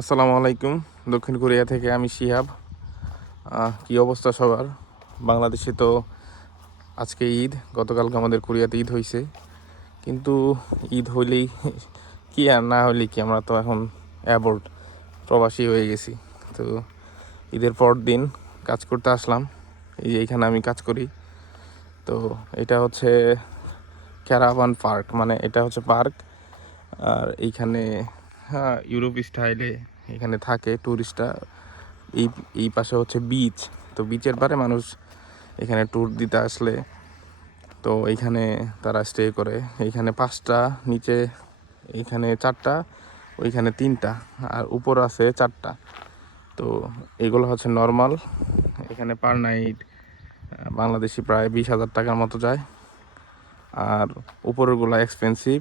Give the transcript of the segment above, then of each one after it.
আসসালামু আলাইকুম। দক্ষিণ কোরিয়া থেকে আমি শিহাব। কি অবস্থা সবার? বাংলাদেশে তো আজকে ঈদ, গতকালকে আমাদের কোরিয়াতে ঈদ হয়েছে। কিন্তু ঈদ হইলেই কি আর না হইলেই কি, আমরা তো এখন অ্যাবোর্ড প্রবাসী হয়ে গেছি। তো ঈদের পর দিন কাজ করতে আসলাম। এই যে এইখানে আমি কাজ করি। তো এটা হচ্ছে ক্যারাভান পার্ক, মানে এটা হচ্ছে পার্ক। আর এইখানে ইউরোপ স্টাইলে এখানে থাকে ট্যুরিস্টরা। এই এই পাশে হচ্ছে বিচ। তো বিচের পারে মানুষ এখানে ট্যুর দিতে আসলে তো এইখানে তারা স্টে করে। এইখানে 5টা, নিচে এইখানে 4টা, ওইখানে 3টা, আর উপর আছে 4টা। তো এগুলো হচ্ছে নর্মাল। এখানে পার নাইট বাংলাদেশি প্রায় 20,000 টাকার মতো যায়। আর উপরেরগুলো এক্সপেন্সিভ,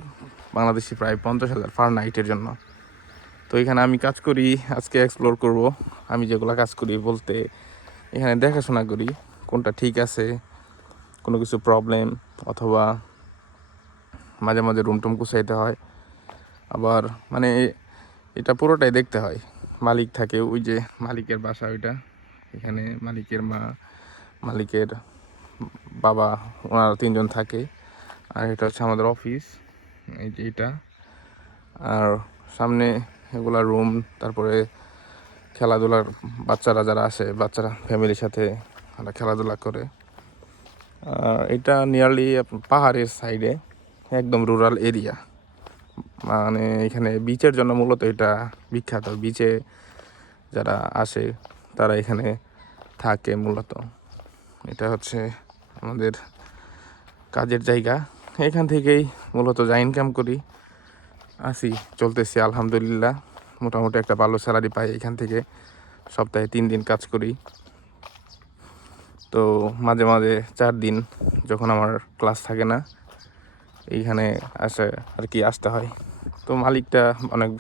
বাংলাদেশি প্রায় 50,000 পার নাইটের জন্য। তো এখানে আমি কাজ করি, আজকে এক্সপ্লোর করব। আমি যেগুলো কাজ করি বলতে এখানে দেখাশোনা করি কোনটা ঠিক আছে, কোনো কিছু প্রবলেম, অথবা মাঝে মাঝে রুম টুম গুছাইতে হয়। আবার মানে এটা পুরোটাই দেখতে হয়। মালিক থাকে, ওই যে মালিকের বাসা ওইটা, এখানে মালিকের মা, মালিকের বাবা, ওনারা 3জন থাকে। আর এটা হচ্ছে আমাদের অফিস, এই যে এটা। আর সামনে এগুলা রুম, তারপরে খেলাধুলার বাচ্চারা যারা আসে, বাচ্চারা ফ্যামিলির সাথে তারা খেলাধুলা করে। আর এটা নিয়ারলি পাহাড়ের সাইডে, একদম রুরাল এরিয়া। মানে এখানে বিচের জন্য মূলত এটা বিখ্যাত। বিচে যারা আসে তারা এখানে থাকে মূলত। এটা হচ্ছে আমাদের কাজের জায়গা। এখান থেকেই মূলত যা ইনকাম করি, আসি চলতেছি আলহামদুলিল্লাহ। মোটামুটি একটা ভালো স্যালারি পাই এখান থেকে। সপ্তাহে 3 দিন কাজ করি। তো মাঝে মাঝে 4 দিন যখন আমার ক্লাস থাকে না, এইখানে আর কি আসতে হয়। তো মালিকটা অনেক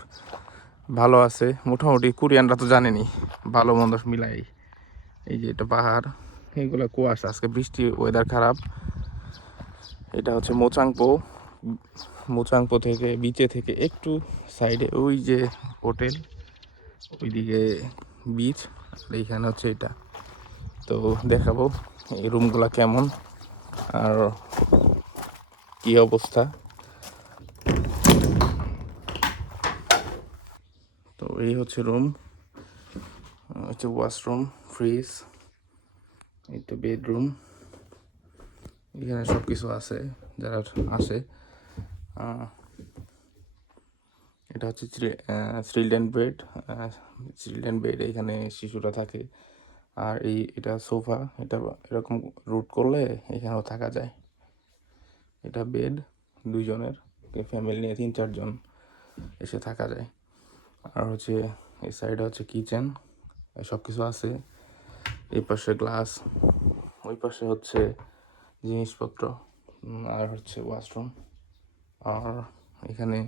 ভালো আছে মোটামুটি। কোরিয়ানরা তো জানেনি, ভালো মন্দ মিলাই। এই যে এটা পাহাড়, এইগুলো কুয়াশা, আজকে বৃষ্টি, ওয়েদার খারাপ। এটা হচ্ছে মোচাংপো। মোচাংপো থেকে, বিচে থেকে একটু সাইডে ওই যে হোটেল, ওইদিকে বিচ, এইখানে হচ্ছে এটা। তো দেখাবো এই রুমগুলা কেমন আর কি অবস্থা। তো এই হচ্ছে রুম, হচ্ছে ওয়াশরুম, ফ্রিজ, এই তো বেডরুম। এখানে সব কিছু আছে যারা আসে। এটা হচ্ছে চিলড্রেন বেড। চিলড্রেন বেড, এখানে শিশুরা থাকে। আর এটা সোফা, এটা এরকম রুট করলে এখানেও থাকা যায়। এটা বেড 2 জনের, ফ্যামিলি নিয়ে 3-4 জন এসে থাকা যায়। আর হচ্ছে এই সাইডে হচ্ছে কিচেন, সব কিছু আছে। এই পাশে গ্লাস, ওই পাশে হচ্ছে জিনিসপত্র, আর হচ্ছে ওয়াশরুম। আর এখানে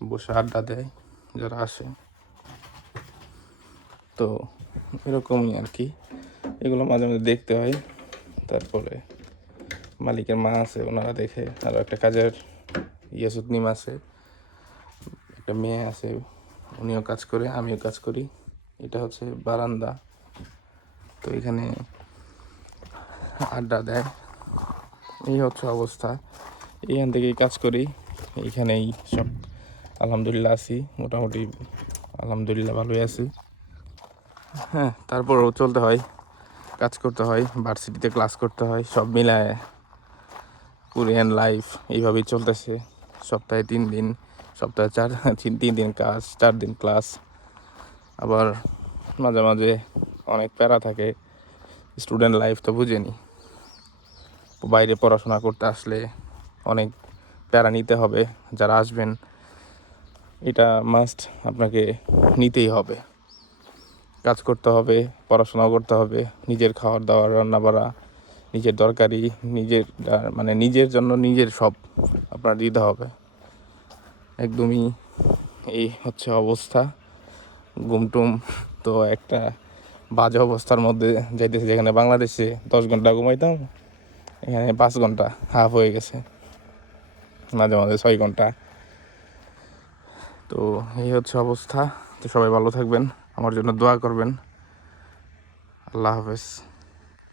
বসে আড্ডা দেয় যারা আসে। তো এরকমই আর কি, এগুলো মাঝে মাঝে দেখতে হয়। তারপরে মালিকের মা আছে, ওনারা দেখে। আরও একটা কাজের ইয়াসুদ্দিন আছে, একটা মেয়ে আছে, উনিও কাজ করে, আমিও কাজ করি। এটা হচ্ছে বারান্দা। তো এখানে আড্ডা দেয়। এই হচ্ছে অবস্থা। এইখান থেকেই কাজ করি, এইখানেই সব আলহামদুলিল্লাহ আছি মোটামুটি। আলহামদুলিল্লাহ ভালোই আছি। হ্যাঁ, তারপরও চলতে হয়, কাজ করতে হয়, ভার্সিটিতে ক্লাস করতে হয়, সব মিলায় কোরিয়ান লাইফ এইভাবেই চলতেছে। সপ্তাহে 3 দিন, সপ্তাহে 3 দিন কাজ, 4 দিন ক্লাস। আবার মাঝে মাঝে অনেক প্যারা থাকে। স্টুডেন্ট লাইফ তো বুঝেনি, বাইরে পড়াশোনা করতে আসলে অনেক প্যারা নিতে হবে। যারা আসবেন, এটা মাস্ট, আপনাকে নিতেই হবে। কাজ করতে হবে, পড়াশোনা করতে হবে, নিজের খাওয়ার দাওয়ার, রান্না বাড়া, নিজের দরকারি, নিজের মানে নিজের জন্য নিজের সব আপনার দিতে হবে একদমই। এই হচ্ছে অবস্থা। ঘুমটুম তো একটা বাজে অবস্থার মধ্যে যাইতেছে। যেখানে বাংলাদেশে 10 ঘন্টা ঘুমাইতাম, এখানে 5 ঘন্টা হাফ হয়ে গেছে, মাঝে মাঝে 6 ঘন্টা। তো এই হচ্ছে অবস্থা। তো সবাই ভালো থাকবেন, আমার জন্য দোয়া করবেন। আল্লাহ হাফেজ।